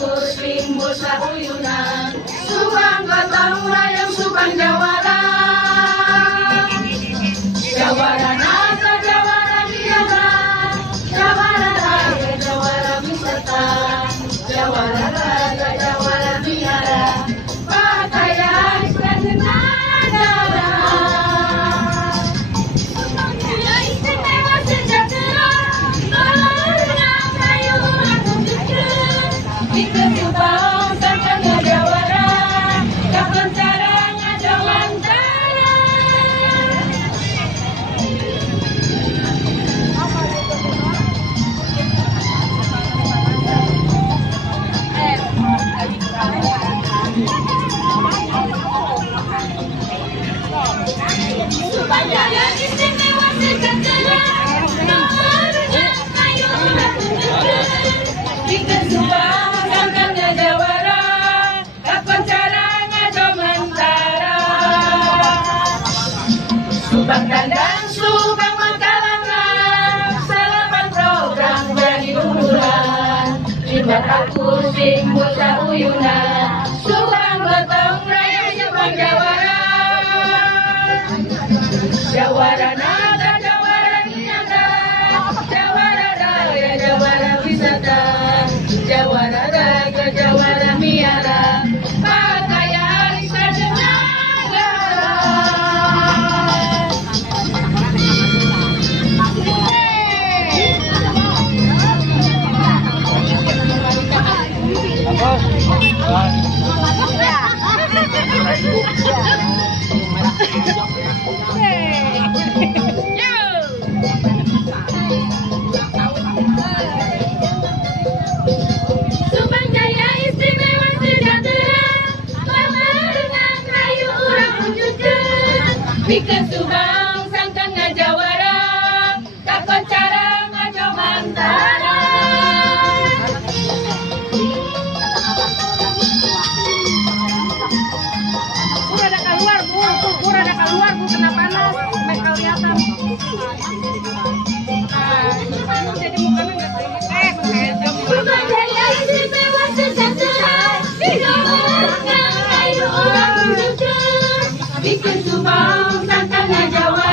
timbul sa uyunan, subang gotong royong subang jawara. Jawara nasa jawara biara, jawara raya jawara wisata, jawara raga jawara biara, pakaian senada. Istimewa sejahtera, warna kayu aku jujur, di kesubang sangkanya jawara, kapan caranya jawantara. Supaya istimewa sejahtera, warna kayu aku jujur, di kesubang sangkanya jawara, kapan caranya jawantara. Subang Dandang, Subang Makalangan, salapan program jadi unggulan. Libat aku timbul sa uyunan, Subang gotong royong subang jawara. Jawara nada, jawara niaga, jawara raya, jawara wisata, jawara raga, jawara miara, pakaian sejahtera. Subang Jaya istimewa sejahtera, dengan kayu urang wujudkeun, bikin Subang sangkan ngajawara, kakon cara ngajo mantara. Pur ada keluar bu, pur ada keluar bu, kena panas, sampai kelihatan. Jadi mukanya nggak kelihatan. Subang Jaya istimewa sejahtera, dengan kayu urang wujudkeun, bikin Subang sangkan ngajawara.